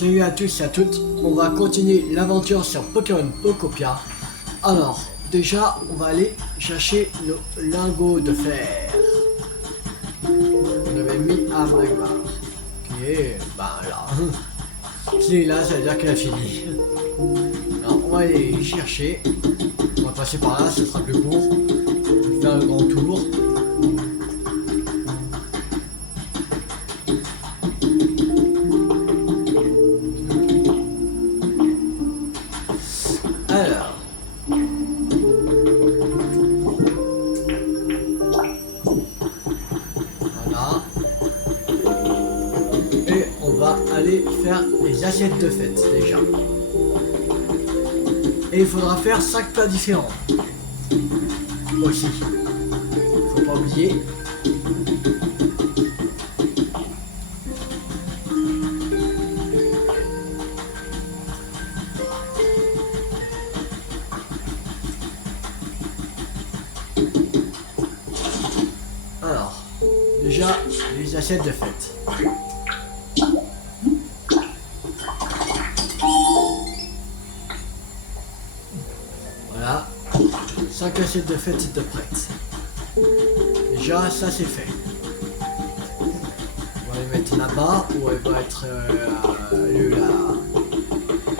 Salut à tous et à toutes, on va continuer l'aventure sur Pokémon Pokopia. Alors, déjà, on va aller chercher nos lingots de fer. On avait mis à Magmar. Ok, bah là. S'il est là, ça veut dire qu'il a fini. Alors, on va aller y chercher. On va passer par là, ce sera plus court. On va faire le grand tour. Alors. Voilà. Et on va aller faire les assiettes de fête déjà. Et il faudra faire 5 plats différents. Aussi. Faut pas oublier. Alors, déjà, les assiettes de fête. Voilà. 5 assiettes de fête de prêtes. Déjà, ça c'est fait. On va les mettre là-bas où elle va être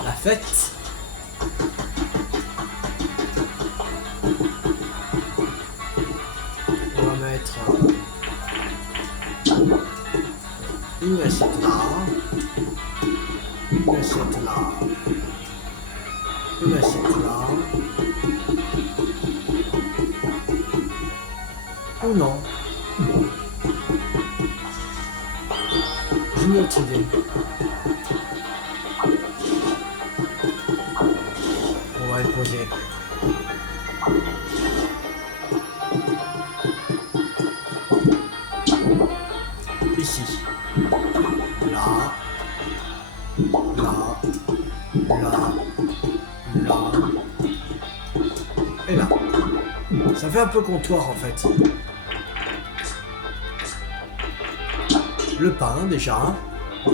la fête. On va mettre une assiette là, une assiette là, une assiette là. Ou non. J'ai une autre idée. On va le poser. Ici. Là. Là. Là. Là. Et là. Ça fait un peu comptoir en fait. Le pain déjà. Il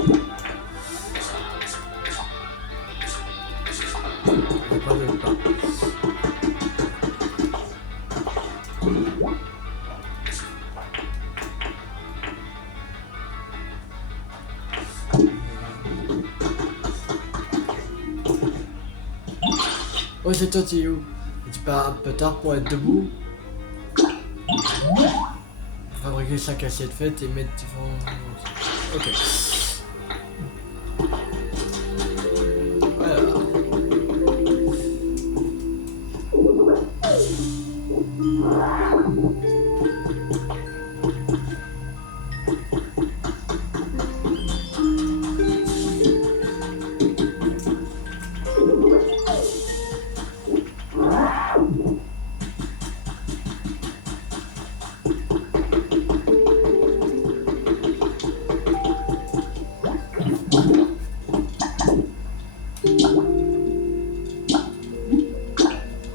n'y a pas de pain. Oh, c'est toi, t'es où? Tu pars un peu tard pour être debout. Fabriquer 5 assiettes faites et mettre différents... Ok. Voilà.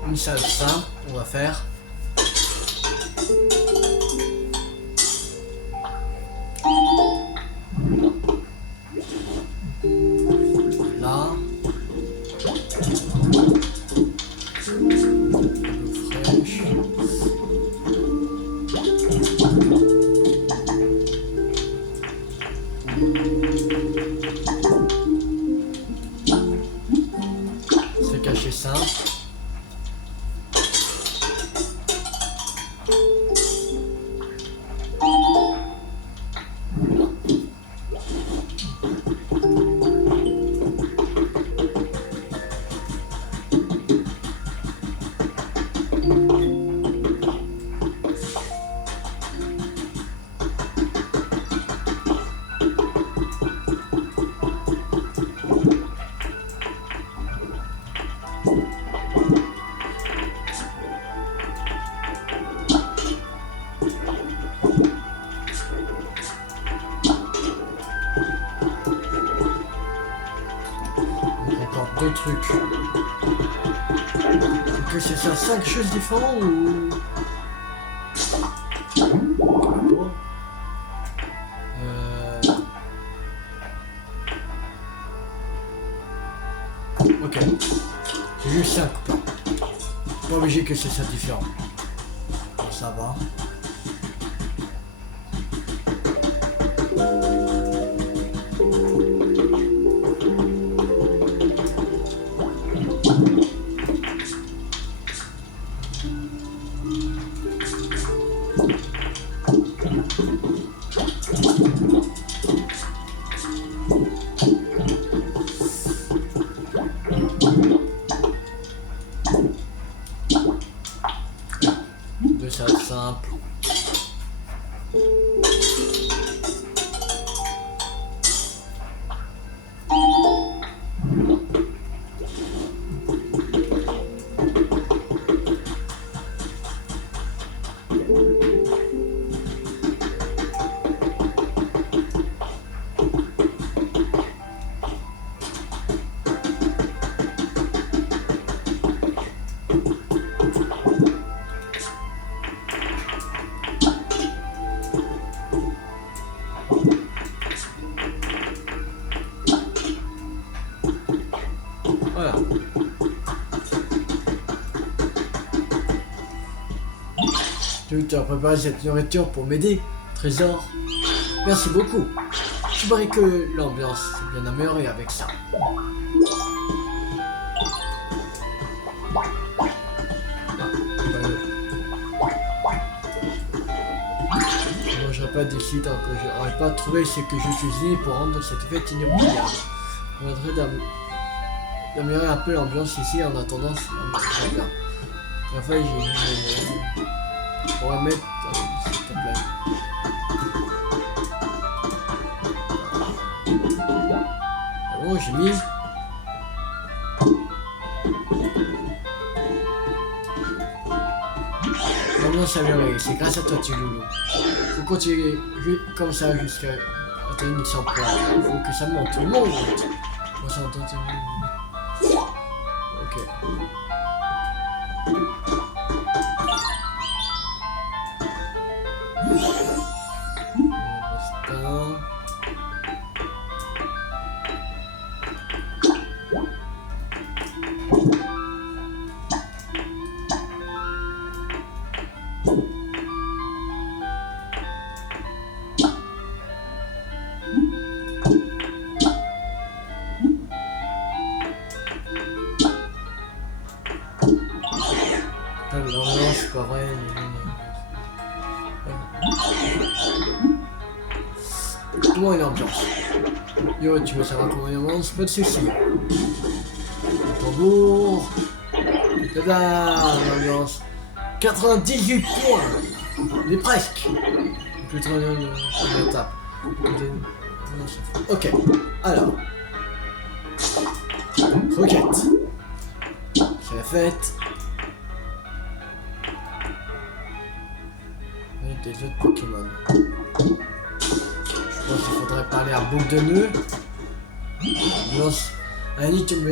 Une salle simple, on va faire. Là. L'eau fraîche. C'est caché simple. Encore 2 trucs. Ok, c'est ça, 5 choses différentes ou... Ok. C'est juste 5 plans. Pas obligé que c'est ça différent. Bon, ça va. Deux salles simples. Voilà. Tu as préparé cette nourriture pour m'aider, Trésor. Merci beaucoup. Je parie que l'ambiance s'est bien améliorée avec ça. Je ne mangerai pas d'ici tant que je n'aurai pas trouvé ce que je cuisine pour rendre cette fête inoubliable. Je voudrais d'améliorer un peu l'ambiance ici en attendant si on bien. Enfin, je pourrais mettre s'il te plaît. Ah bon, j'ai mis. L'ambiance améliorée, c'est grâce à toi, tu loulou. Faut continuer comme ça jusqu'à atteindre une 100 points. Il faut que ça monte. Tout le monde monte. On s'entend. Ok. Non, c'est pas vrai. Comment est l'ambiance? Yo, tu veux savoir comment l'ambiance? Pas de soucis. Tambour. Tada, l'ambiance. 98 points. Il est presque. Plus trop de l'étape. Ok, alors. Roquette. C'est la fête. Des autres Pokémon. Je pense qu'il faudrait parler à boucle de nœud. Lance un rythme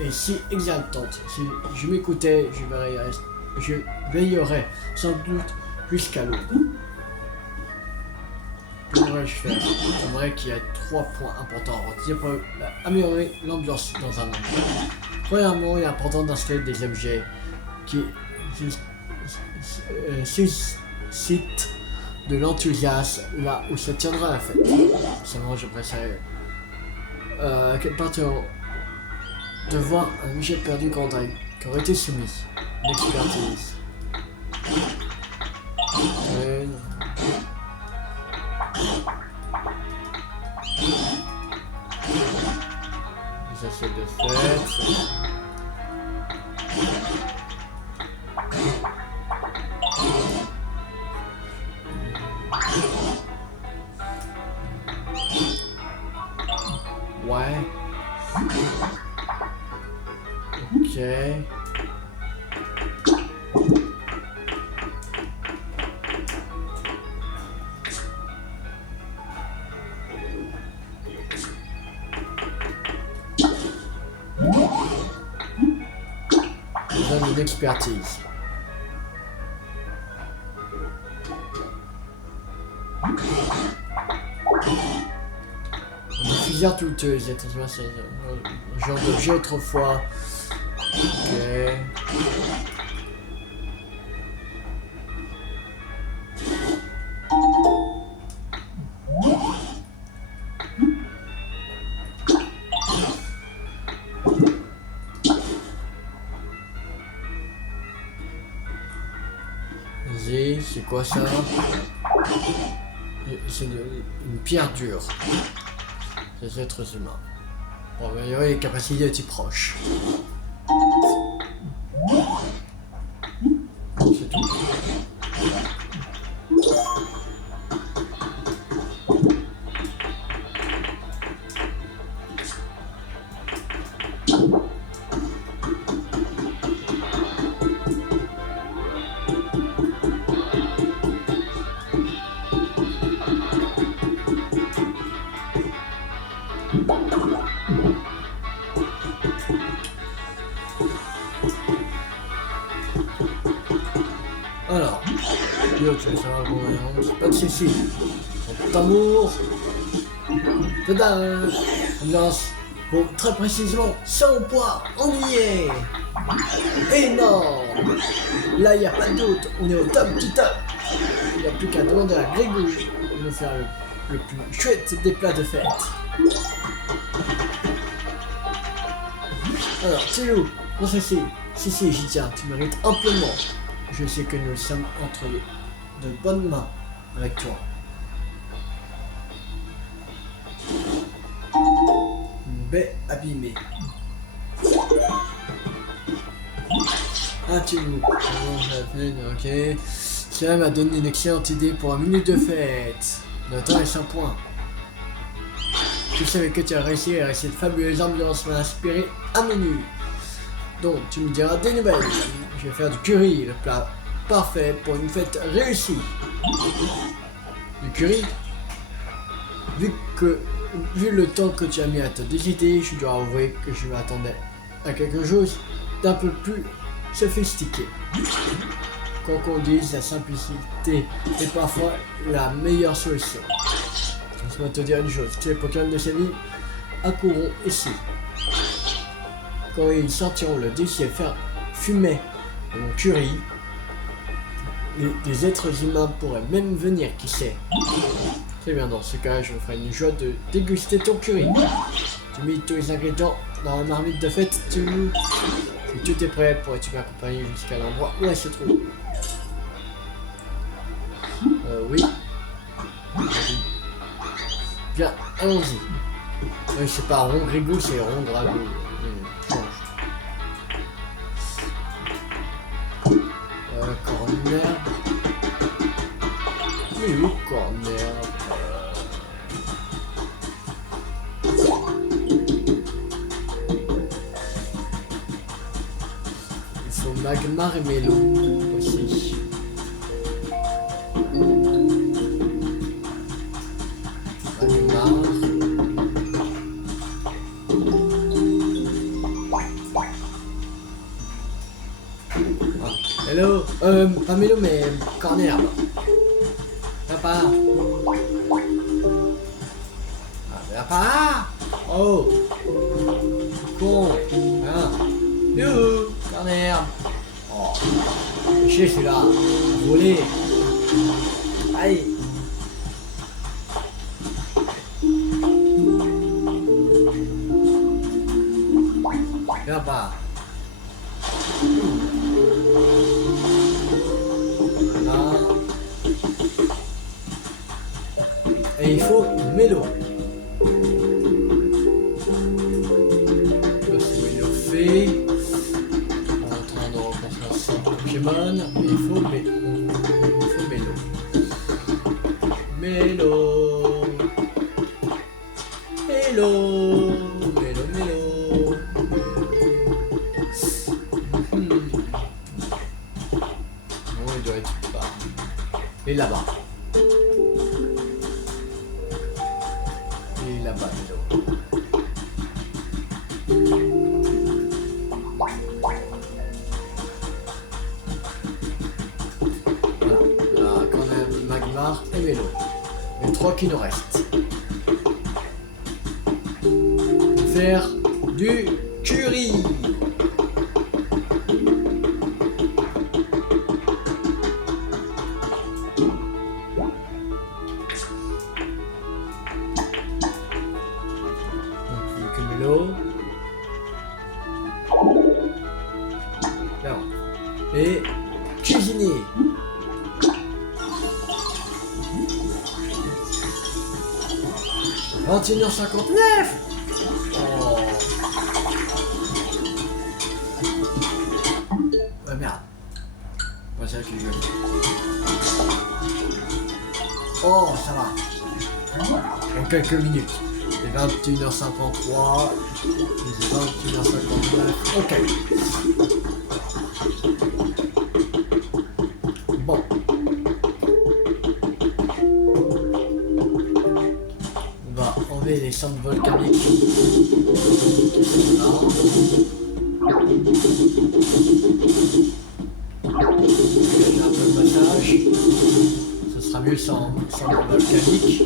est si exaltante. Si je m'écoutais, je veillerais sans doute jusqu'à l'aube. Que devrais-je faire? J'aimerais qu'il y ait 3 points importants à retenir pour améliorer l'ambiance dans un endroit. Premièrement, il est important d'installer des objets qui suscitent de l'enthousiasme là où se tiendra la fête. Seulement, je préférerais quelque part de voir un objet perdu qui aurait été soumis. L'expertise. Les assiettes de fête. Ouais. Ok. Zone d'expertise. bizarre toutes les êtres humains, c'est un genre d'objet autrefois. Ok. Vas-y, c'est quoi ça? C'est une pierre dure. Des êtres humains. Pour améliorer les capacités de type proche. C'est tout. Alors, tu veux savoir comment on avance? Pas de soucis. D'amour. Tada! Ambiance. Bon, très précisément, 100 points, on y est! Énorme! Là, il n'y a pas de doute, on est au top du top! Il n'y a plus qu'à demander à Grégou de nous faire le plus chouette des plats de fête. Alors, Tilo, on ceci. Si, j'y tiens, tu mérites amplement. Je sais que nous sommes entre de bonnes mains avec toi. Une baie abîmée. Ah, Tilo, ok. Cela m'a donné une excellente idée pour un minute de fête. Notre temps est 100 points. Je savais que tu as réussi à cette fabuleuse ambiance m'a inspiré un menu. Donc, tu me diras des nouvelles. Je vais faire du curry, le plat parfait pour une fête réussie. Du curry? Vu le temps que tu as mis à te décider, je dois avouer que je m'attendais à quelque chose d'un peu plus sophistiqué. Quoi qu'on dise, la simplicité est parfois la meilleure solution. Laisse-moi te dire une chose, tous les Pokémon de cette ville accourront ici. Quand ils sentiront le déchet faire fumer mon curry, des êtres humains pourraient même venir, qui sait. Très bien, dans ce cas, je me ferai une joie de déguster ton curry. Tu mets tous les ingrédients dans la marmite de fête, si tout est prêt, pourrais-tu m'accompagner jusqu'à l'endroit où elle se trouve? Oui. Bien, allons-y. Oui, c'est pas rond Grégou, c'est rond Drago. Corner. Mais où corner? Il faut Magmar et Mélo aussi. Magmar. Hello, pas Mélo mais corner. Papa. Ah, papa. Oh. Con. Hein. Youhou. Corner. Oh. Chier celui-là. Volé. Aïe. Papa. Et il faut Mélo. Mélo fait. On est en train de reconstruire son Pokémon. Mais il faut Mélo. Mélo. Mélo. Mélo. Bon, il doit être là. Et là-bas. Et Mélo. Les trois qui nous restent. faire du curry. Et cuisiner. « 21h59 !» Oh. Ouais, merde. Ouais, c'est vrai que je... Oh, ça va. En quelques minutes. C'est 21h53. C'est 21h59. Ok. Bon. On va enlever les cendres volcaniques qui sont là. J'ai un peu de massage. Ce sera mieux sans cendres volcaniques.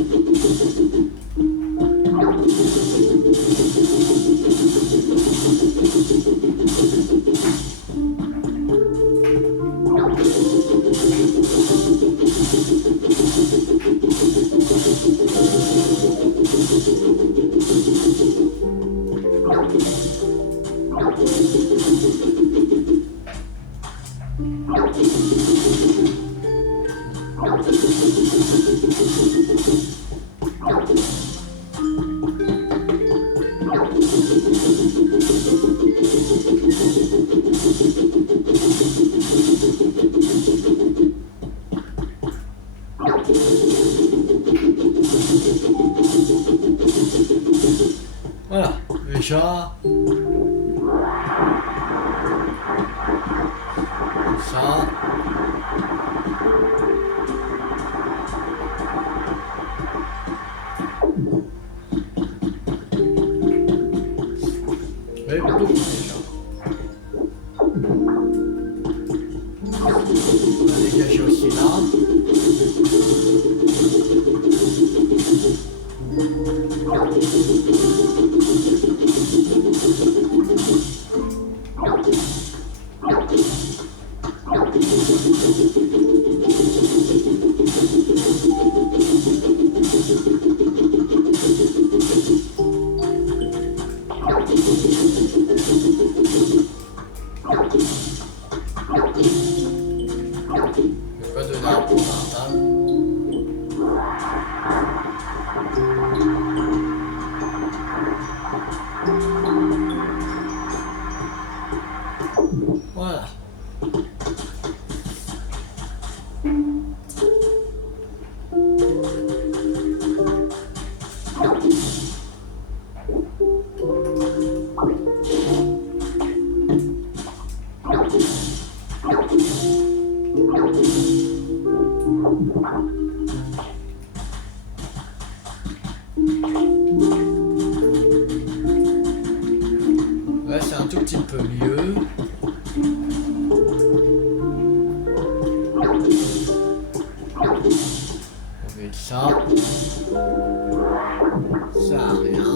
Voilà, déjà ça. Et beaucoup déjà. On va dégager aussi là. Pas de l'arbre pour l'instant. Voilà. Là, c'est un tout petit peu mieux. On met ça. Ça a rien.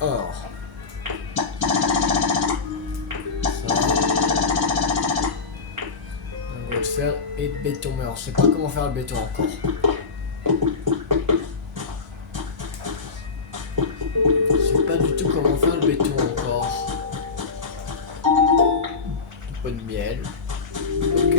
Or. Faire et de béton, mais on sait pas comment faire le béton encore. Je sais pas du tout comment faire le béton encore. Un peu de miel. Ok.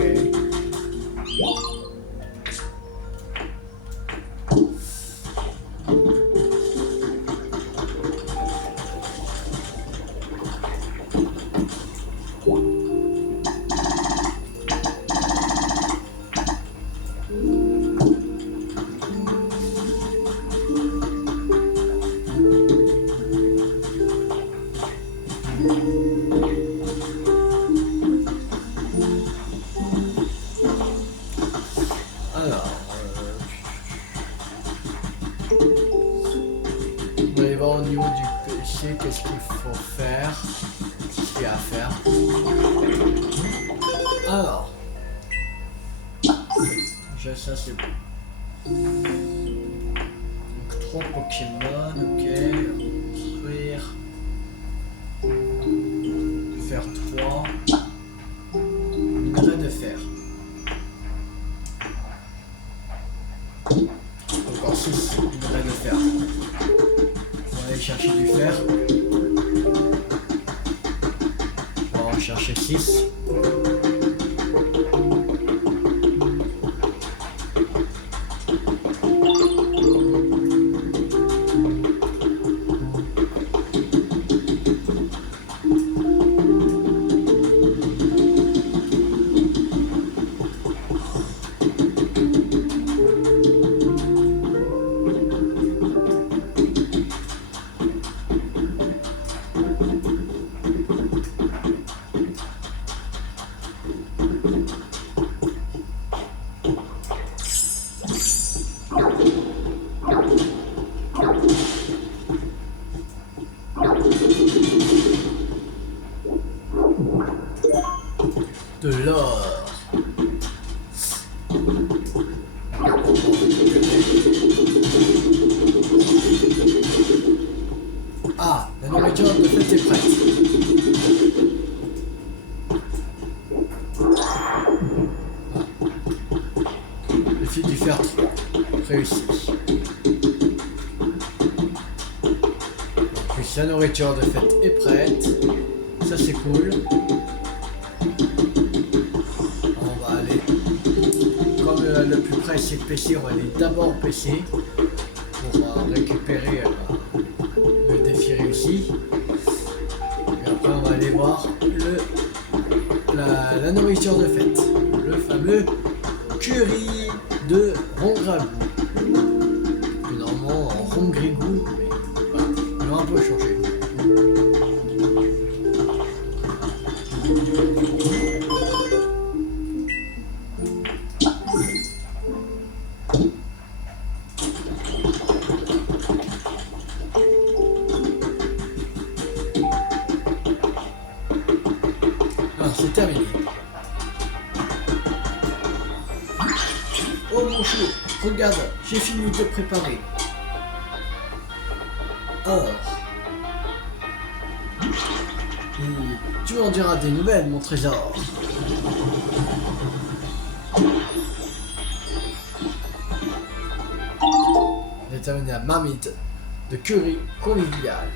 Alors, on va aller voir au niveau du PC qu'est-ce qu'il faut faire, ce qu'il y a à faire. Alors, déjà ça c'est bon. Donc 3 Pokémon, ok. Construire. Faire 3. Minerai de fer. Encore 6 minerais de fer. On va aller chercher du fer. On va en chercher 6. De l'or. Ah, la nourriture de fête est prête. Le fil du fer 3. Réussi. En plus, la nourriture de fête est prête. Ça c'est cool. Le plus près c'est PC, on va aller d'abord PC pour récupérer le défi réussi. Et après on va aller voir la nourriture de fête, le fameux curry de Rongragou. Normalement en Rongrigou, mais voilà, ils l'ont un peu changé. C'est terminé. Oh mon chou, regarde, j'ai fini de préparer. Or. Et tu m'en diras des nouvelles, mon trésor. J'ai terminé la marmite de curry convivial.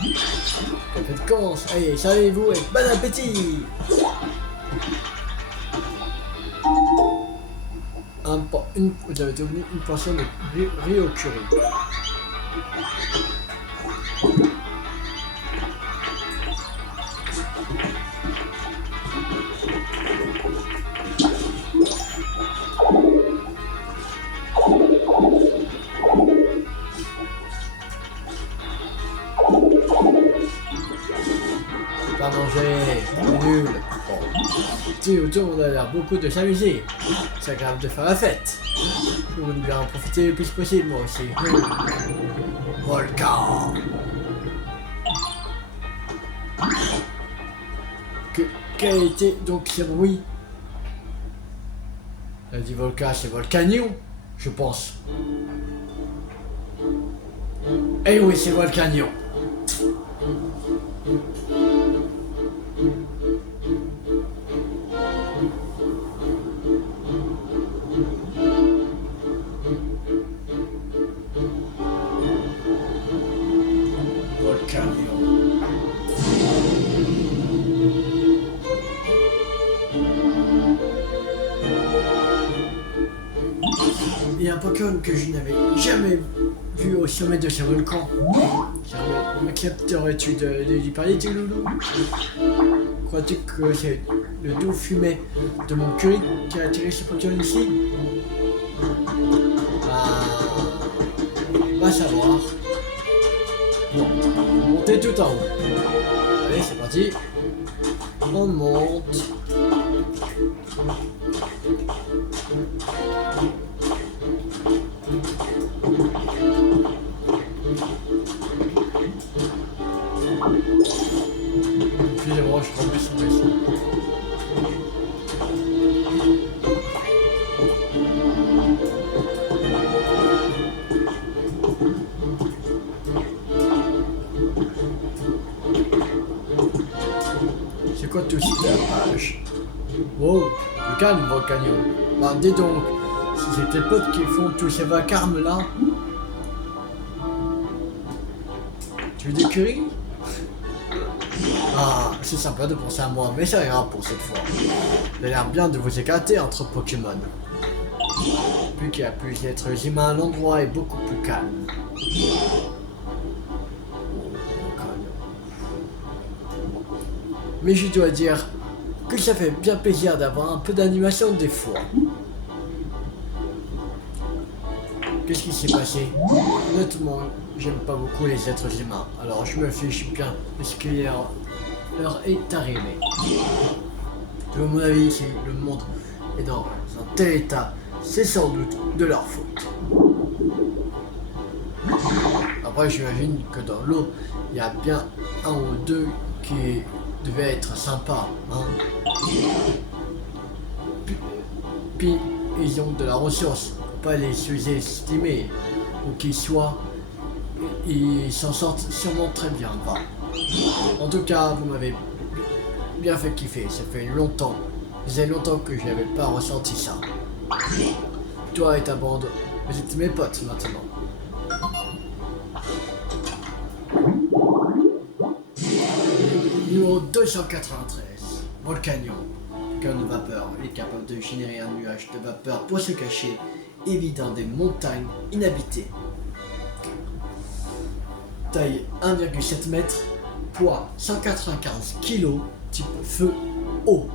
La fête commence. Allez, servez-vous et bon appétit. Vous avez obtenu une portion de riz au curry. Pas manger, nul. Bon. Tout le monde a l'air beaucoup de s'amuser. C'est agréable de faire la fête. Je voudrais bien en profiter le plus possible, moi aussi. Volcan. Quel était donc ce bruit? Elle dit Volcan, c'est Volcanion, je pense. Eh oui, c'est Volcanion. Il y a un Pokémon que je n'avais jamais vu au sommet de ce volcan. Accepterais-tu de lui parler, tes loulous? Crois-tu que c'est le doux fumet de mon curry qui a attiré ce Pokémon ici? Va savoir. Bon, montez tout en haut. Allez, c'est parti. On monte. Excusez-moi, je suis tombé sur mes sons. C'est quoi tout ce tapage? Wow, le calme, Volcanio. Bah, dis donc, si c'est tes potes qui font tous ces vacarmes là. Tu veux des curry? Ah, c'est sympa de penser à moi, mais ça ira pour cette fois. Il a l'air bien de vous écarter entre Pokémon. Depuis qu'il y a plus d'êtres humains, l'endroit est beaucoup plus calme. Mais je dois dire que ça fait bien plaisir d'avoir un peu d'animation des fois. Qu'est-ce qui s'est passé? Honnêtement, j'aime pas beaucoup les êtres humains, alors je me fiche bien de ce qui leur est arrivé. À mon avis, si le monde est dans un tel état, c'est sans doute de leur faute. Après, j'imagine que dans l'eau, il y a bien un ou deux qui devaient être sympas, hein. Puis ils ont de la ressource, faut pas les sous-estimer, ou qu'ils soient, ils s'en sortent sûrement très bien, va. En tout cas, vous m'avez bien fait kiffer, ça fait longtemps que je n'avais pas ressenti ça. Toi et ta bande, vous êtes mes potes maintenant. Numéro 293, Volcanion. Volcan de vapeur, il est capable de générer un nuage de vapeur pour se cacher et vit dans des montagnes inhabitées. Taille 1,7 m, poids 195 kg, type feu eau.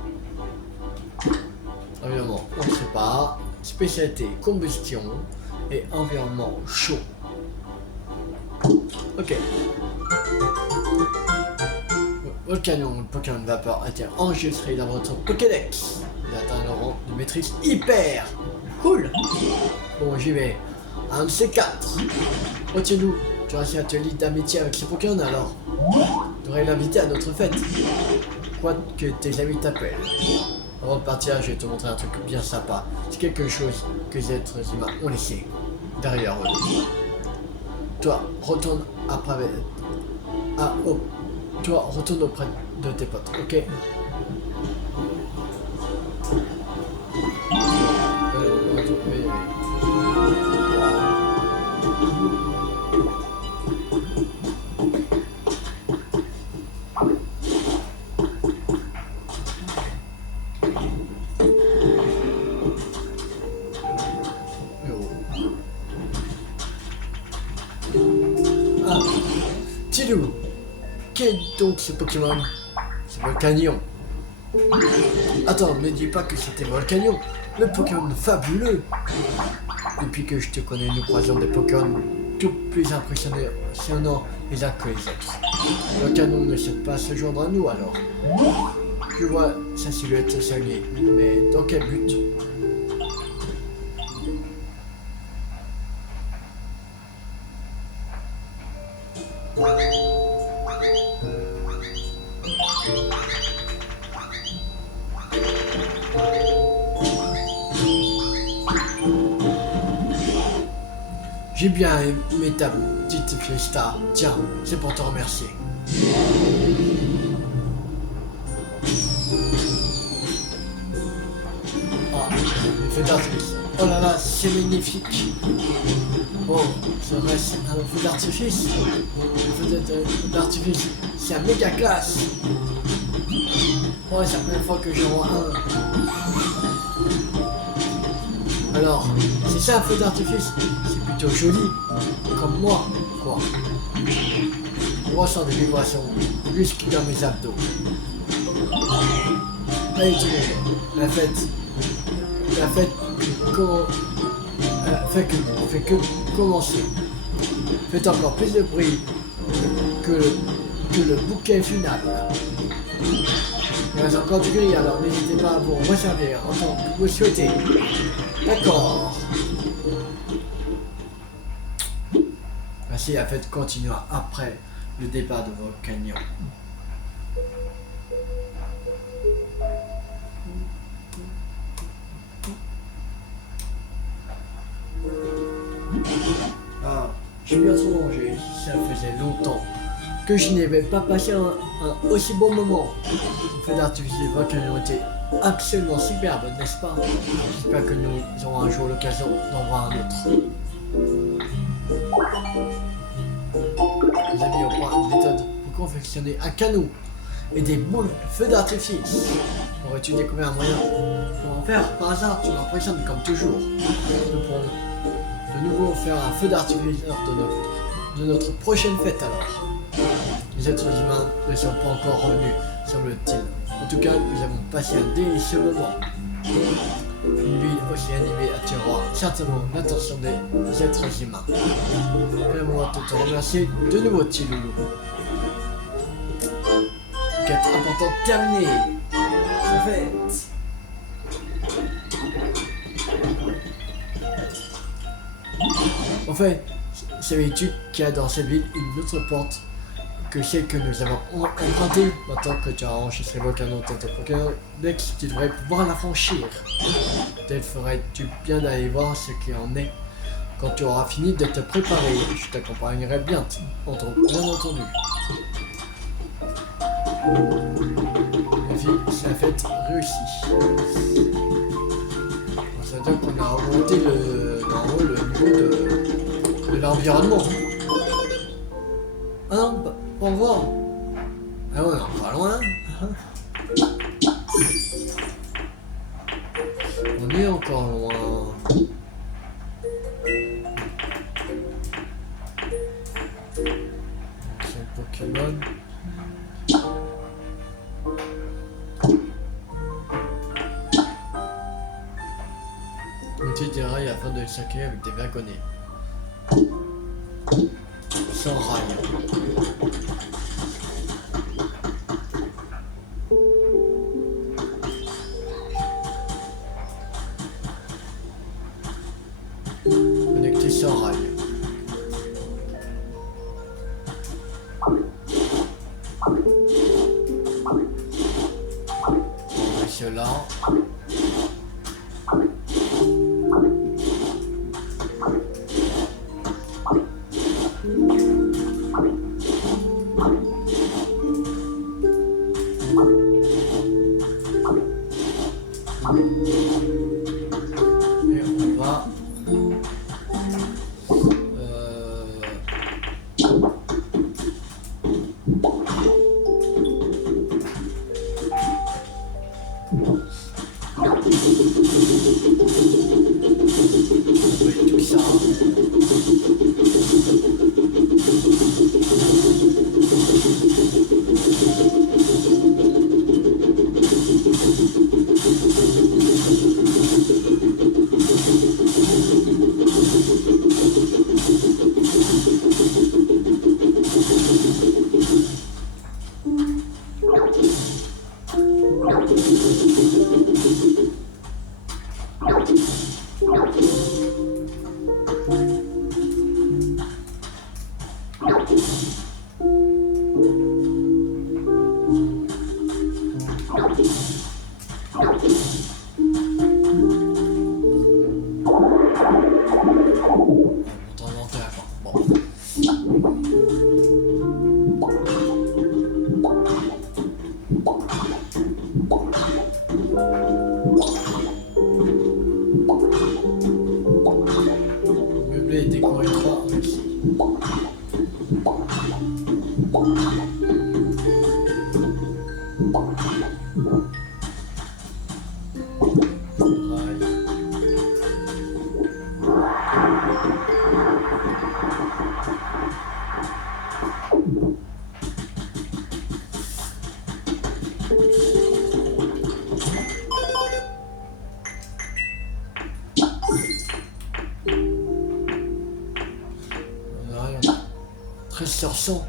Environnement, on ne sait pas. Spécialité combustion et environnement chaud. Ok. Volcanion, le Pokémon de vapeur, a été enregistré dans votre Pokédex. Il atteint le rang de maîtrise hyper. Cool. Bon, j'y vais. Un de ces quatre. Retiens-nous. Tu as un atelier d'amitié avec ce Pokémon alors. Tu devrais l'inviter à notre fête. Quoi que tes amis t'appellent. Avant de partir, je vais te montrer un truc bien sympa. C'est quelque chose que les êtres humains ont laissé derrière eux. Toi, retourne après. Toi, retourne auprès de tes potes, ok? Ah, Tidou, qu'est donc ce Pokémon? C'est Volcanion. Attends, ne dis pas que c'était Volcanion, le Pokémon fabuleux. Depuis que je te connais, nous croisons des Pokémon tout plus impressionnants les uns que les autres. Volcanion ne souhaite pas se joindre à nous alors. Je vois sa silhouette s'allier, mais dans quel but? J'ai bien aimé ta petite fiesta. Tiens, c'est pour te remercier. Ah, le feu d'artifice. Oh là là, c'est magnifique. Oh, serait-ce un feu d'artifice? Le feu d'artifice, c'est un méga classe. Oh, c'est la première fois que j'en vois un. Alors, c'est ça un feu d'artifice? C'est plutôt joli, comme moi, quoi. Je ressens des vibrations jusque dans mes abdos. Allez tout le monde, la fête fait que commencer. Faites encore plus de bruit que le bouquet final. Il reste encore du gris, alors n'hésitez pas à vous resservir en tant que vous souhaitez. D'accord. Ainsi, la fête continuera après le départ de Volcanion. Ah, j'ai bien trop mangé, ça faisait longtemps que je n'avais pas passé un aussi bon moment. Le feu d'artifice des volcans ont été absolument superbes, n'est-ce pas? J'espère que nous aurons un jour l'occasion d'en voir un autre. Les amis, on prend une méthode pour confectionner un canot et des boules de feu d'artifice. Aurais-tu découvert un moyen pour en faire? Par hasard, tu m'impressionnes comme toujours. Nous pourrons de nouveau faire un feu d'artifice de notre prochaine fête alors. Les êtres humains ne sont pas encore revenus, semble-t-il. En tout cas, nous avons passé un délicieux moment. Une ville aussi animée attirera certainement l'attention des êtres humains. Permets-moi de te remercier de nouveau, petit loulou. Quête importante terminée. C'est fait. En fait, savais-tu qu'il y a dans cette ville une autre porte que celle que nous avons empruntée? Maintenant que tu as enregistré Volcano dans ton Pokédex, tu devrais pouvoir la franchir. Peut-être ferais-tu bien d'aller voir ce qu'il en est quand tu auras fini de te préparer. Je t'accompagnerai bien entendu. Ma fille, c'est la fête réussie. Ça veut dire qu'on a augmenté le niveau de l'environnement. Ah non, pas encore. Ah ouais, on va loin. On est encore loin. C'est Pokémon. Monter des rails afin de le circuler avec des wagonnets. Sans rail. Connecté sans rail. Et cela. Et on va tout ça. Meublé et décoré 3 ici. Très sursaut.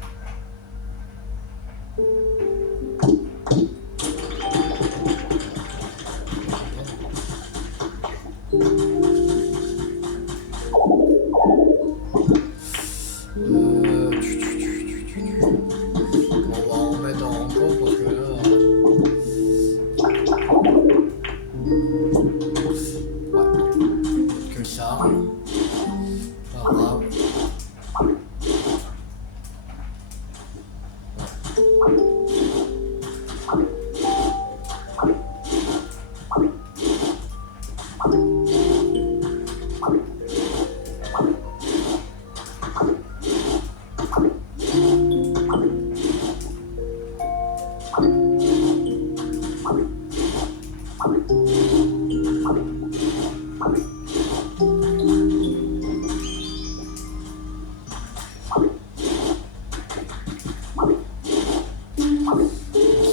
Ce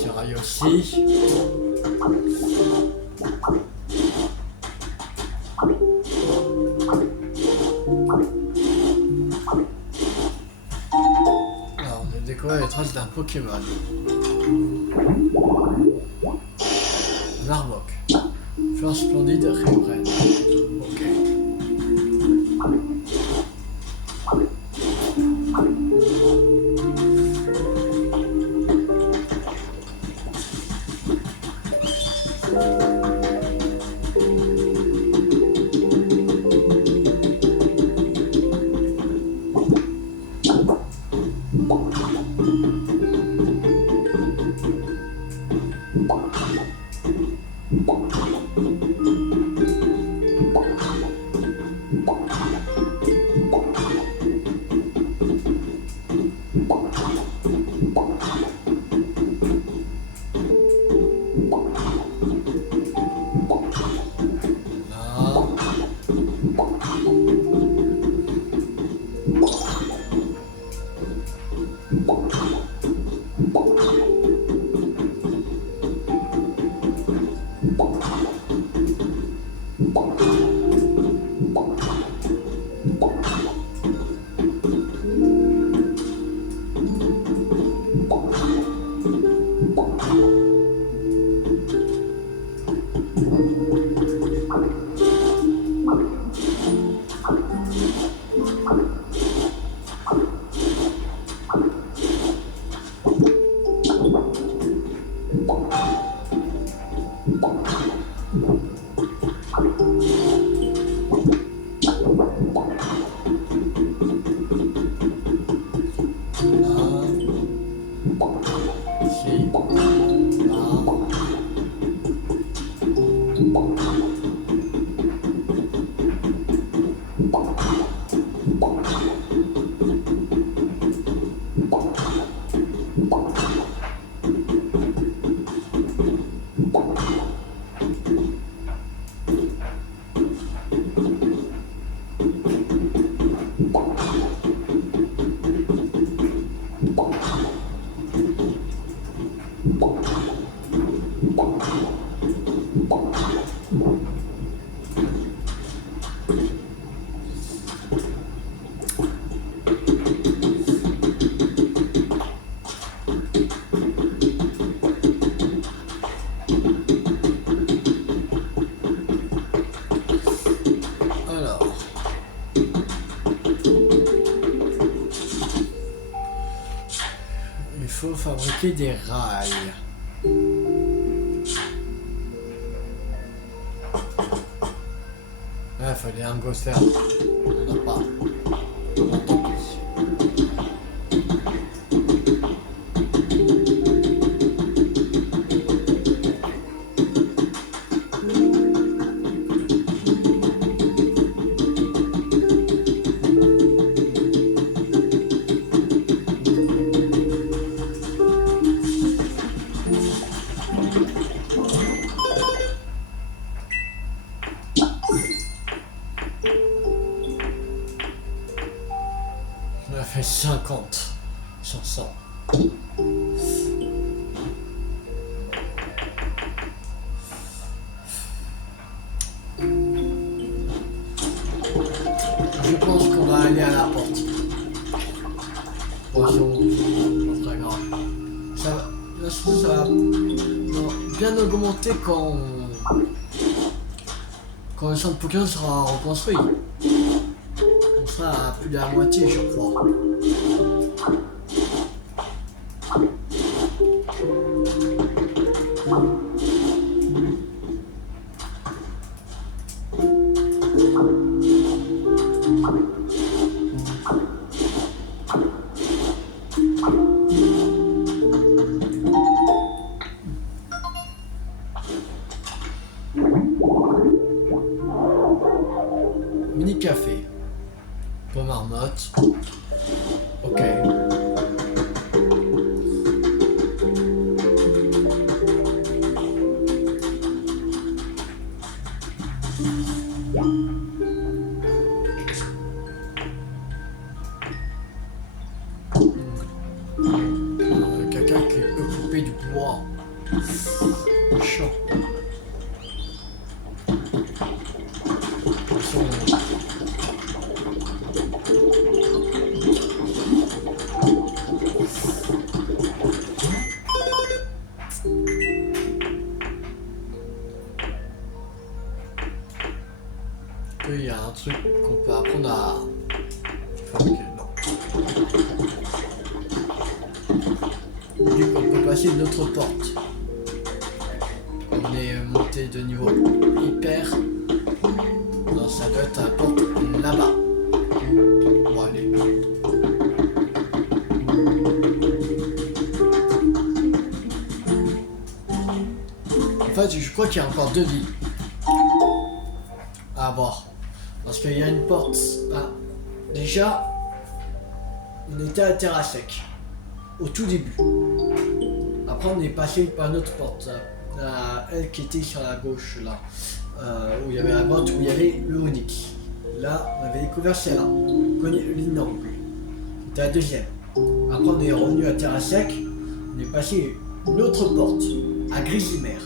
rail aussi. Alors, on a découvert les traces d'un Pokémon. Larmoc. Fleur splendide, Rébrenne. Ok. Fabriquer des rails. Il fallait un gosser. On n'en a pas. Tant pis. On a fait 50 sur 100. Je pense qu'on va aller à la porte. Poisson, pas très grave. La sauce va bien augmenter quand le centre Pokémon sera reconstruit. On sera à plus de la moitié, je crois. Mini café. Pour marmotte. Ok. Quelqu'un qui peut couper du bois. Chiant. Il y a un truc qu'on peut apprendre à... Ok, non. Du coup, on peut passer une autre porte. On est monté de niveau hyper. Non, ça doit être la porte là-bas. Bon, allez. En fait, je crois qu'il y a encore 2 vies à voir. Parce qu'il y a une porte. Ah, déjà, on était à terre à sec. Au tout début. Après, on est passé par une autre porte. Elle qui était sur la gauche, là. Où il y avait la grotte, où il y avait le onyx. Là, on avait découvert celle-là. L'inorgue. C'était la deuxième. Après, on est revenu à terre à sec. On est passé une autre porte. À Grisimère.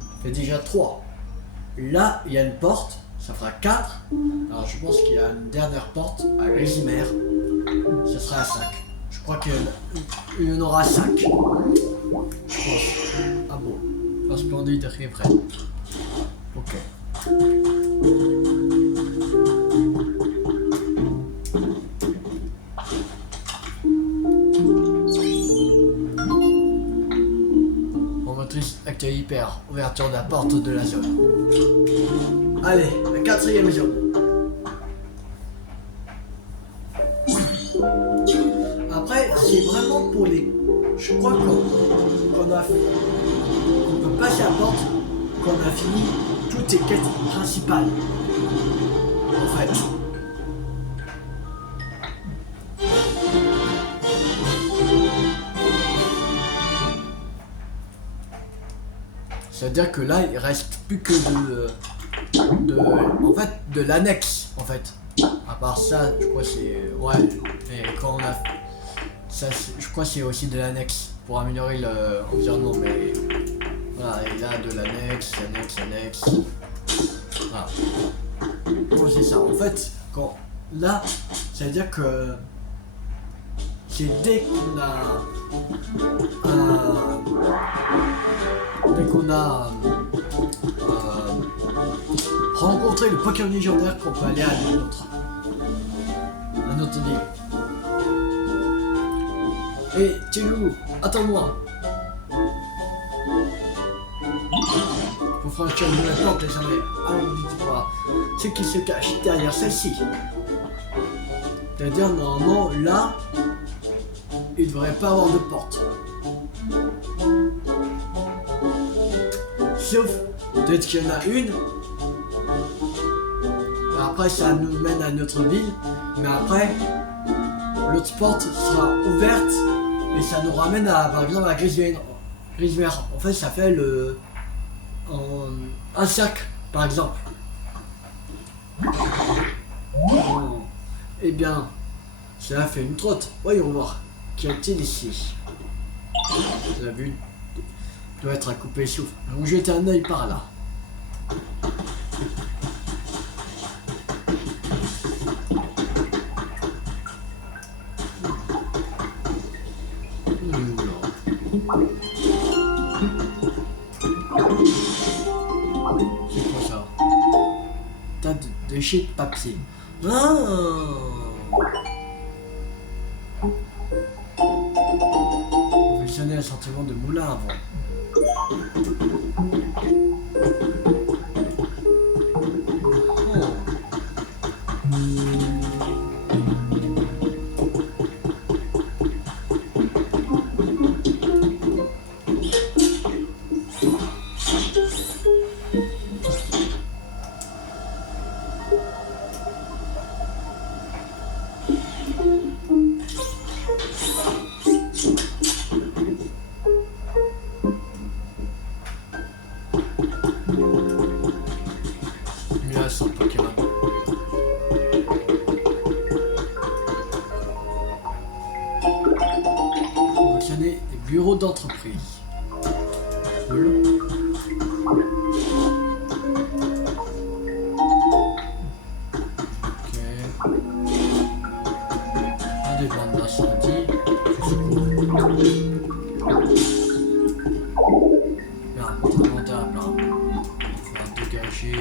Ça fait déjà 3. Là, il y a une porte. Ça fera 4. Alors je pense qu'il y a une dernière porte à Grisimère. Ce sera à 5. Je crois qu'il y en aura 5. Je pense. Ah bon. Pas splendide, rien vrai. Ok. Motrice actuelle hyper. Ouverture de la porte de la zone. Allez, la 4e zone. Après, c'est vraiment pour les... Je crois qu'on peut passer à la porte quand on a fini toutes les quêtes principales. En fait. C'est-à-dire que là, il reste plus que en fait, de l'annexe, en fait. À part ça, je crois que c'est... Ouais, mais quand on a... Ça, je crois que c'est aussi de l'annexe pour améliorer l'environnement, mais... Voilà, et là, de l'annexe. Voilà. Bon, c'est ça. En fait, quand... Là, ça veut dire que... C'est dès qu'on a... rencontré le Pokémon légendaire qu'on peut aller à un autre livre. Hé, Tchelou, attends-moi. Pour franchir une nouvelle porte désormais. Alors, dis-moi, ce qui se cache derrière celle-ci. C'est-à-dire, normalement, là, il ne devrait pas avoir de porte. Sauf, peut-être qu'il y en a une. Après, ça nous mène à notre ville. Mais après, l'autre porte sera ouverte. Et ça nous ramène à, par exemple, à Grisimère. En fait, ça fait un cercle, par exemple. Oh. Eh bien, cela fait une trotte. Voyons voir. Qu'y a-t-il ici? La vue doit être à couper le souffle. On va jeter un œil par là. C'est quoi ça? Tas de déchets de papier. Ah! Un sentiment de moulin avant. bureau d'entreprise. Cool. Ok. Un des bandes d'incendie. Merde, mon inventaire est plein. Il faut dégager.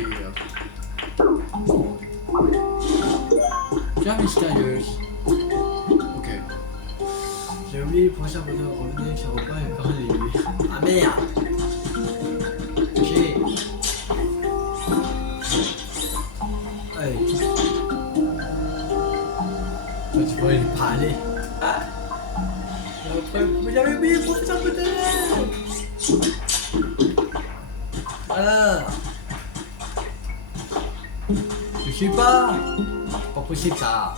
Bien mystérieuse. Ok. J'ai oublié le professeur de revenir avec ses repas et parler de lui. Ah merde! J'ai. Allez. Toi, tu pourrais lui parler. Ah. Vous avez oublié le professeur de Ah. Je suis pas. Pas possible ça.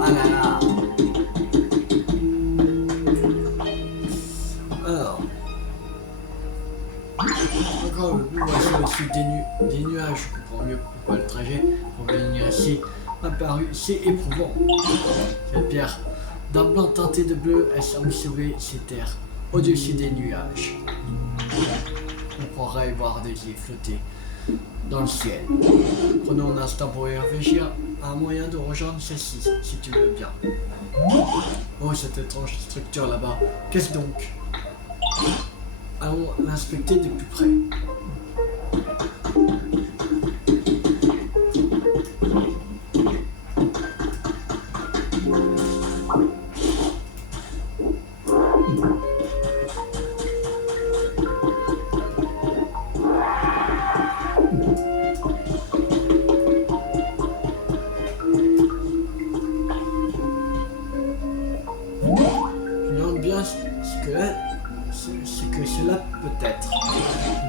Ah là là. Alors. Encore voici aussi des nuages. Je comprends mieux pourquoi le trajet pour venir ici m'a paru si éprouvant. Cette pierre d'un blanc teinté de bleu, elle semble sauver ces terres au-dessus des nuages. On croirait voir des îles flotter dans le ciel. Prenons un instant pour y réfléchir à un moyen de rejoindre celle-ci, si tu veux bien. Oh, cette étrange structure là-bas. Qu'est-ce donc? Allons l'inspecter de plus près.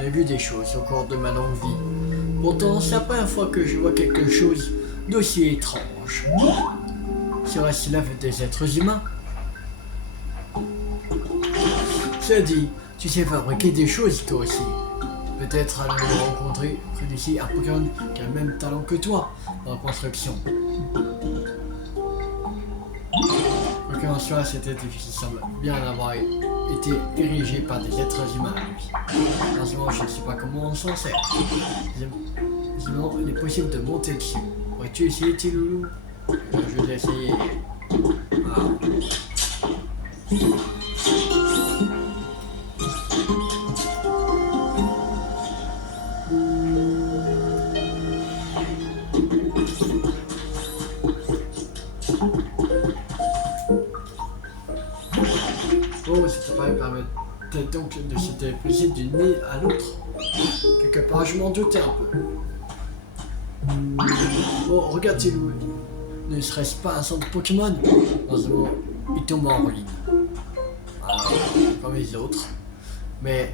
J'ai vu des choses au cours de ma longue vie. Pourtant, c'est la première fois que je vois quelque chose d'aussi étrange. Serait-ce là des êtres humains? Cela dit, tu sais fabriquer des choses toi aussi. Peut-être allons-nous rencontrer près d'ici un Pokémon qui a le même talent que toi dans la construction. Quoi qu'en soit, cet édifice semble bien avoir été érigé par des êtres humains. Heureusement, je ne sais pas comment on s'en sert. Sinon, il est possible de monter dessus. Pourrais-tu essayer, petit loulou? Je vais essayer. Voilà. Oh, cet appareil permet donc de se déplacer d'une île à l'autre. Quelque part, je m'en doutais un peu. Oh, regarde, Tilou. Ne serait-ce pas un centre Pokémon? Dans ce moment, il tombe en ruine. Ah, comme les autres. Mais,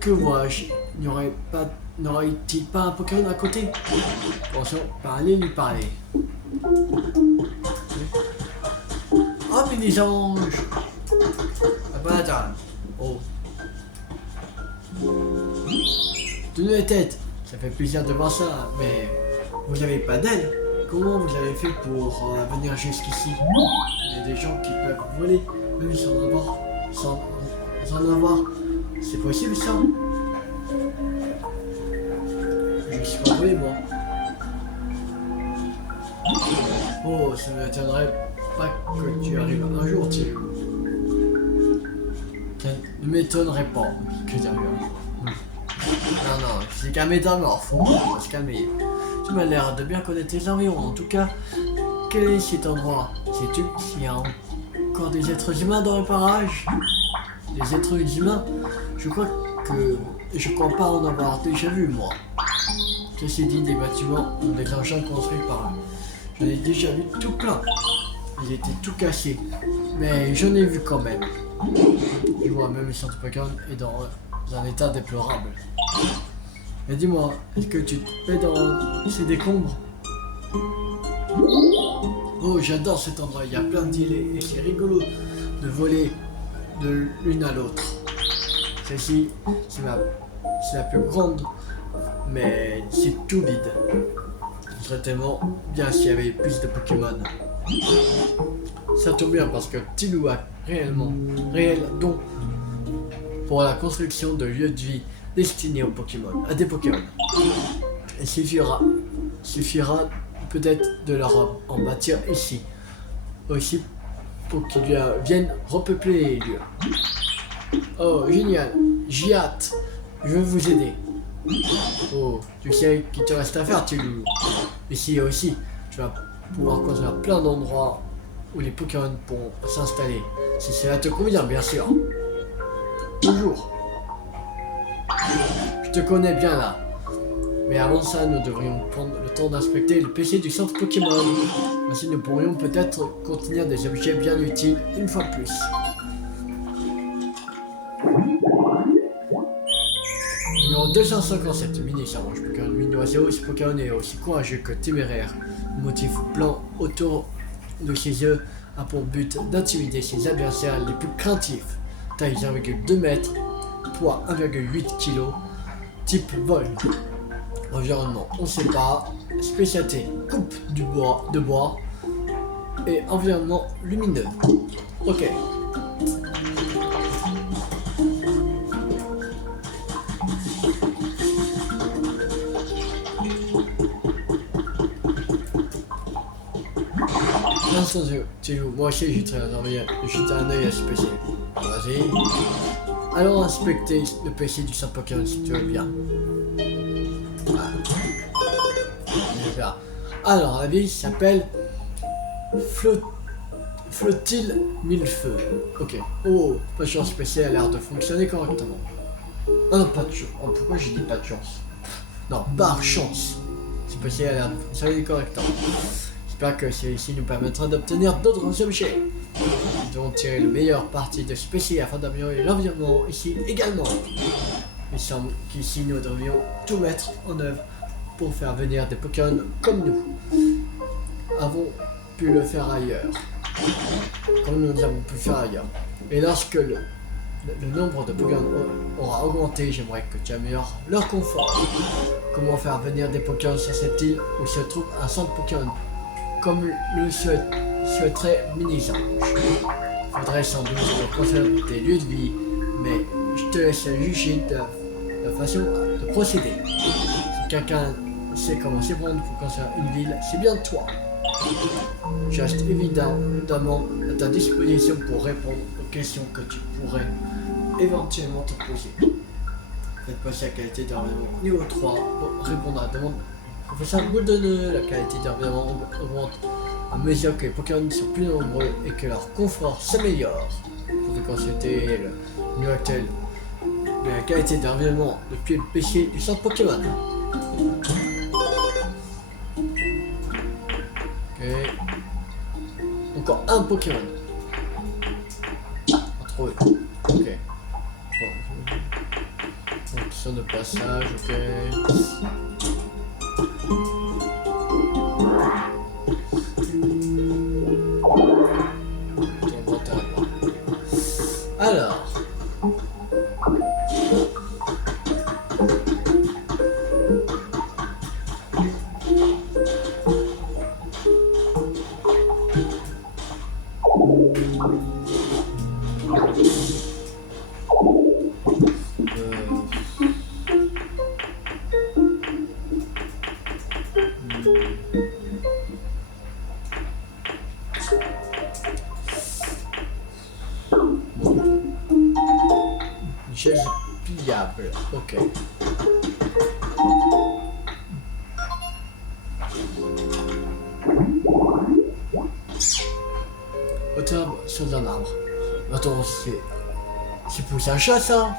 que vois-je? N'aurait-il pas un Pokémon à côté? Pensons par aller lui parler. Oh, mais les anges! Ah bah attends. Oh. Tenez la tête, ça fait plaisir de voir ça, mais vous n'avez pas d'aile. Comment vous avez fait pour venir jusqu'ici? Il y a des gens qui peuvent voler, même sans en avoir. C'est possible ça? Je suis pas volé moi. Oh, ça ne m'étonnerait pas que tu arrives un jour, tu. Ça ne m'étonnerait pas que tu arrives un jour. Non, c'est qu'un métamorphe, on va se calmer. Tu m'as l'air de bien connaître tes environs. En tout cas, quel est cet endroit? Sais-tu s'il y a encore des êtres humains dans le parage? Des êtres humains? Je crois pas en avoir déjà vu, moi. Ceci dit, des bâtiments ou des engins construits par eux. J'en ai déjà vu tout plein. Ils étaient tout cassés. Mais j'en ai vu quand même. Je vois même le centre Pokémon est dans un état déplorable. Mais dis-moi, est-ce que tu te mets dans ces décombres? Oh, j'adore cet endroit, il y a plein d'îles et c'est rigolo de voler de l'une à l'autre. Celle-ci, c'est la plus grande, mais c'est tout vide. Ce serait tellement bien s'il y avait plus de Pokémon. Ça tombe bien parce que Tilou a réel don pour la construction de lieux de vie destinés aux Pokémon, à des Pokémon. Il suffira peut-être de leur en bâtir ici, aussi pour qu'ils viennent repeupler les lieux. Oh, génial, j'y hâte, je veux vous aider. Oh, tu sais qu'il te reste à faire, tu loup. Ici aussi, tu vas pouvoir construire plein d'endroits où les Pokémon pourront s'installer, si cela te convient, bien sûr. Toujours. Je te connais bien là. Mais avant ça, nous devrions prendre le temps d'inspecter le PC du centre Pokémon. Ainsi, nous pourrions peut-être contenir des objets bien utiles une fois de plus. Numéro 257, Mini Sarange Pokémon. Mini Oiseau, ce Pokémon est aussi courageux que téméraire. Le motif blanc autour de ses yeux a pour but d'intimider ses adversaires les plus craintifs. Taille 1,2 mètres, poids 1,8 kg, type vol. Environnement, on sait pas. Spécialité, coupe de bois et environnement lumineux. Ok. L'instant moi aussi j'ai très envie de jeter un œil à ce PC. Vas-y. Allons inspecter le PC du centre Pokémon si tu veux bien. Voilà. Alors la ville s'appelle Flottille Millefeu. Ok. Oh, pas de chance, PC a l'air de fonctionner correctement. Ah non, pas de chance. Oh, pourquoi j'ai dit pas de chance? Non, par chance. Ce PC a l'air de fonctionner correctement. J'espère que celui-ci nous permettra d'obtenir d'autres objets. Nous devons tirer le meilleur parti de ce PC afin d'améliorer l'environnement ici également. Il semble qu'ici nous devrions tout mettre en œuvre pour faire venir des Pokémon comme nous avons pu le faire ailleurs. Comme nous avons pu faire ailleurs. Et lorsque le nombre de Pokémon aura augmenté, j'aimerais que tu améliores leur confort. Comment faire venir des Pokémon sur cette île où se trouve un centre Pokémon, comme le souhaiterait Mini-Sange. Il faudrait sans doute construire des lieux de vie, mais je te laisse juger de la façon de procéder. Si quelqu'un sait comment s'y prendre pour construire une ville, c'est bien toi. Je reste évidemment à ta disposition pour répondre aux questions que tu pourrais éventuellement te poser. Faites passer la qualité d'environnement niveau 3 pour répondre à la demande. Professeur Boudonneux, la qualité d'environnement augmente à mesure que les Pokémon sont plus nombreux et que leur confort s'améliore. Vous pouvez consulter le menu actuel de la qualité d'environnement depuis le PC du centre Pokémon. Ok. Encore un Pokémon. Trouvé. Ok. Bon. Fonction de passage, ok. Alors. Chaise pliable, ok. Hauteur sur un arbre. Attends, c'est pousser un chat ça?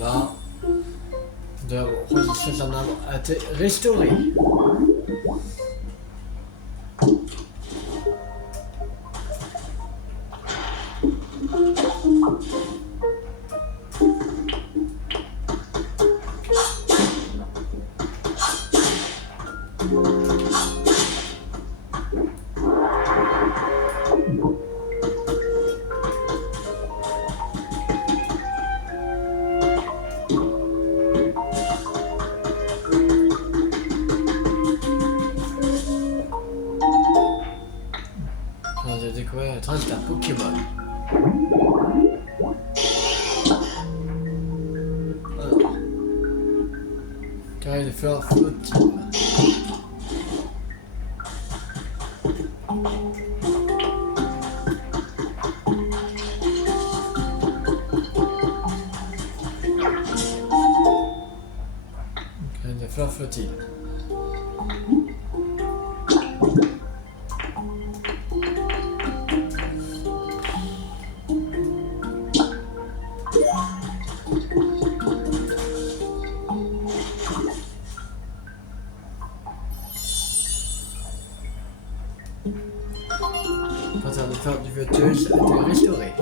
Là, de registre un arbre a été restauré. On a découvert la trace d'un Pokémon. Alors. Carré de fleurs flottille. Carré de fleurs flottille. Le pattern de fleurs du Vioteuse a été restauré.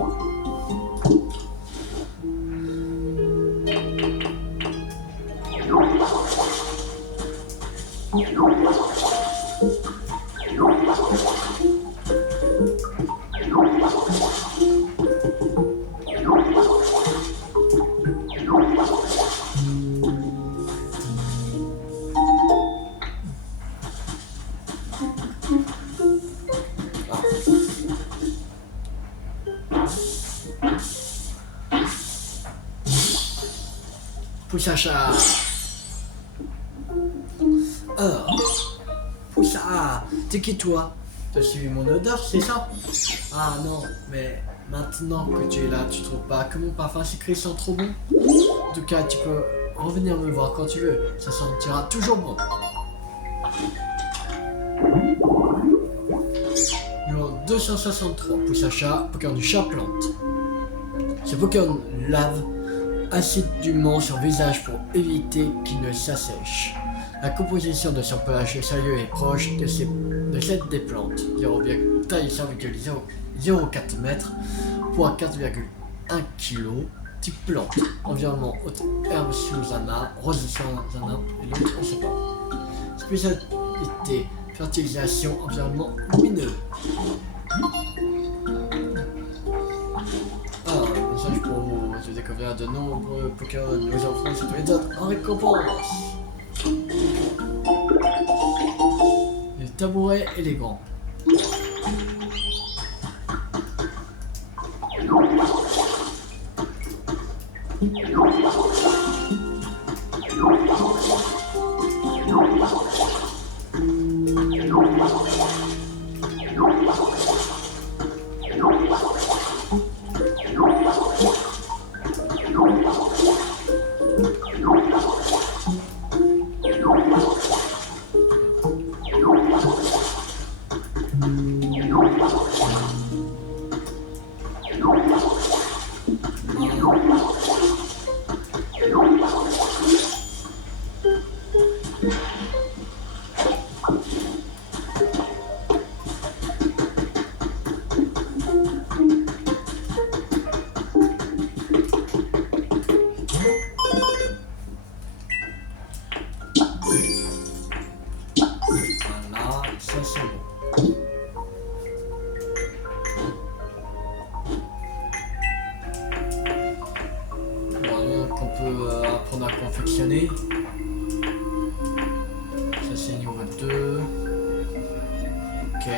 Poussacha. Poussa, t'es qui toi? T'as suivi mon odeur, c'est ça? Ah non, mais maintenant que tu es là, tu trouves pas que mon parfum secret sent trop bon? En tout cas, tu peux revenir me voir quand tu veux, ça sentira toujours bon. Numéro 263, Poussacha, Pokémon du chat plante. Ce Pokémon lave assidûment son visage pour éviter qu'il ne s'assèche. La composition de son pelage sérieux est proche de celle des plantes. Taille 0,04 m, poids 4,1 kg, type plante, environnement haute herbe sous un arbre, rose sous un arbre et l'autre on sait pas. Spécialité fertilisation, environnement lumineux. Alors, un message pour vous, j'ai découvert de nombreux Pokémon, nous offrons cette méthode en récompense. Les tabourets élégants. Voilà, ça c'est bon. Bon, donc on peut apprendre à confectionner. Ça c'est niveau 2. Ok.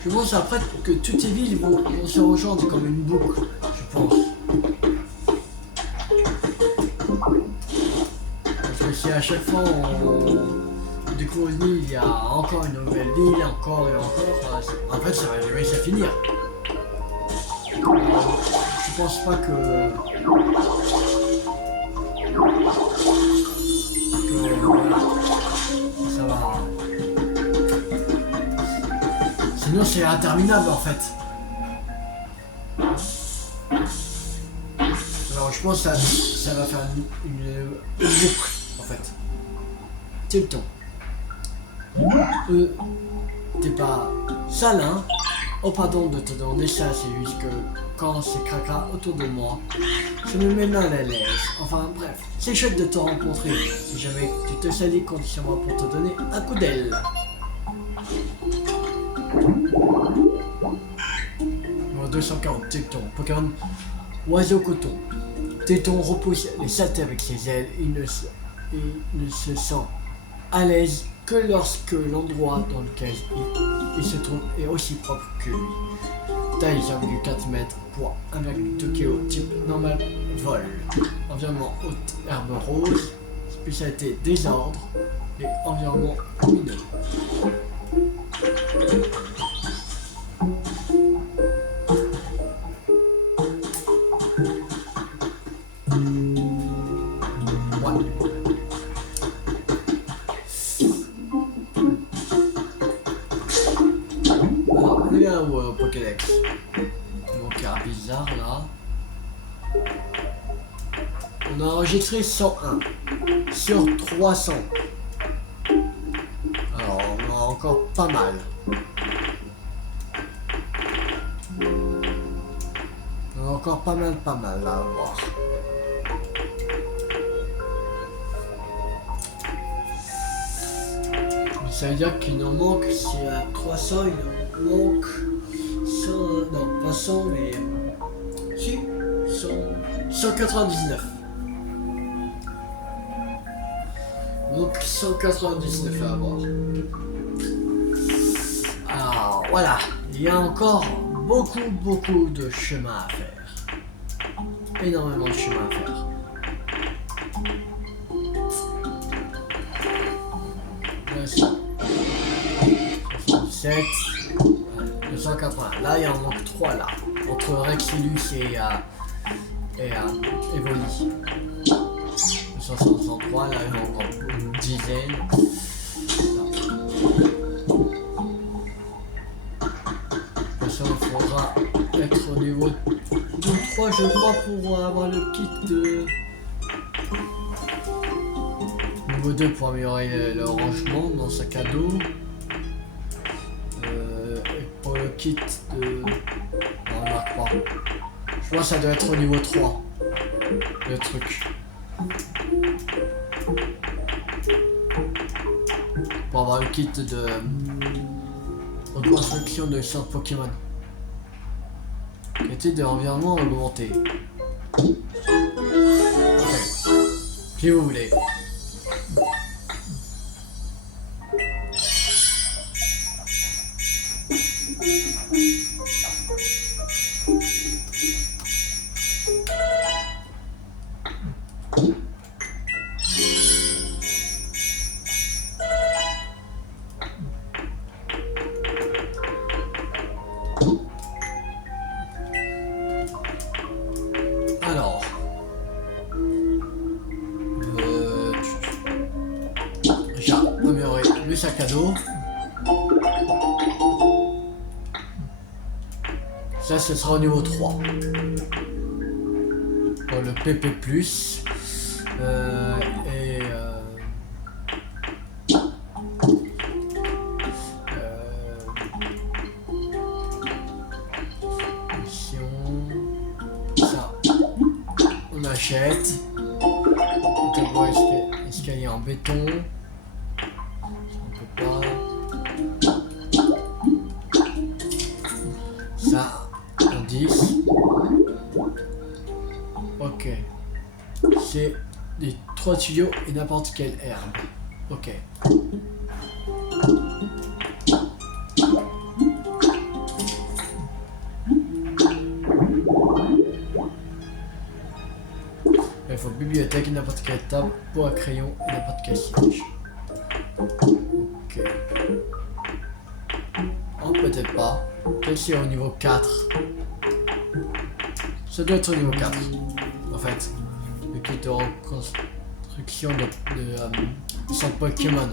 Je pense après que toutes ces villes vont se rejoindre comme une boucle, je pense. Parce que si à chaque fois on découvre une île, il y a encore une nouvelle ville, encore et encore, en fait ça va jamais se finir. Je pense pas que voilà, ça va. Sinon c'est interminable en fait. Alors je pense que ça va faire une boucle en fait. C'est le temps. T'es pas sale hein. Oh pardon de te demander ça, c'est juste que quand c'est caca autour de moi, je me mets mal à l'aise. Enfin bref, c'est chouette de te rencontrer. Si jamais tu te salis, compte sur moi pour te donner un coup d'aile. Numéro 240, Téton, Pokémon Oiseau Coton. Téton repousse les saletés avec ses ailes. Il ne se sent à l'aise que lorsque l'endroit dans lequel il se trouve est aussi propre que lui. Taille 0,4 mètres, poids 1,2 kg, type normal, vol. Environnement haute, herbe rose, spécialité désordre et environnement lumineux. Pokédex. Mon cœur bizarre là. On a enregistré 101 sur 300. Alors on a encore pas mal. On a encore pas mal là à voir. Ça veut dire qu'il nous manque, si à 300 il nous manque 100, non pas 100 mais si 199. Donc 199 à avoir. Alors voilà, il y a encore beaucoup de chemin à faire. Énormément de chemin à faire. Là, 77, 280. Là, il en manque 3 là. Entre Rexilus et Evoli. 263, là, il y en a encore une dizaine. De toute façon, il faudra être au niveau 3, je crois, pour avoir le kit de... Niveau 2 pour améliorer le rangement dans sac à dos. Et pour le kit de... Non, on marque pas. Je vois que ça doit être au niveau 3. Le truc. Pour avoir le kit de reconstruction de centre Pokémon. Qualité de l'environnement augmenté. Ok. Si vous voulez. Alors, déjà, améliorer le sac à dos. Ça, ce sera au niveau 3. Pour le PP+. Ça, on achète. Escalier en béton. On peut pas. Ça, en 10. Ok. C'est des 3 tuyaux et n'importe quelle herbe. Ok. Il faut bibliothèque, n'importe quelle table, pour un crayon et n'importe quel siège. Ok. Oh, peut-être pas. Peut-être c'est au niveau 4. Ça doit être au niveau 4. En fait. Le kit de reconstruction de son Pokémon.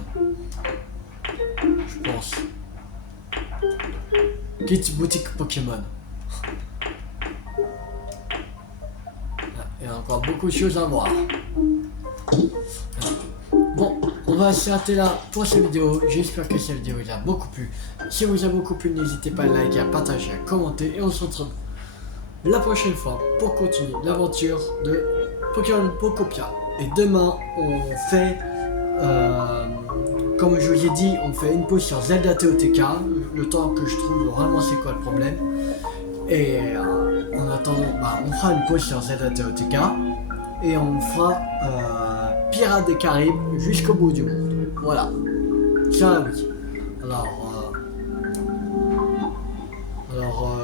Je pense. Kit boutique Pokémon. Il y a encore beaucoup de choses à voir. Bon, on va s'arrêter là pour cette vidéo. J'espère que cette vidéo vous a beaucoup plu. Si elle vous a beaucoup plu, n'hésitez pas à liker, à partager, à commenter. Et on se retrouve la prochaine fois pour continuer l'aventure de Pokémon Pokopia. Et demain, on fait, comme je vous ai dit, on fait une pause sur Zelda TOTK. Le temps que je trouve vraiment c'est quoi le problème. Et en attendant, on fera une pause sur Zelda TOTK. Et on fera Pirates des Caraïbes jusqu'au bout du monde. Voilà. Ça oui. Alors,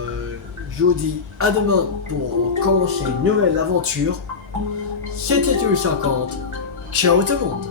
je vous dis à demain pour commencer une nouvelle aventure. C'était Tulle50. Ciao tout le monde.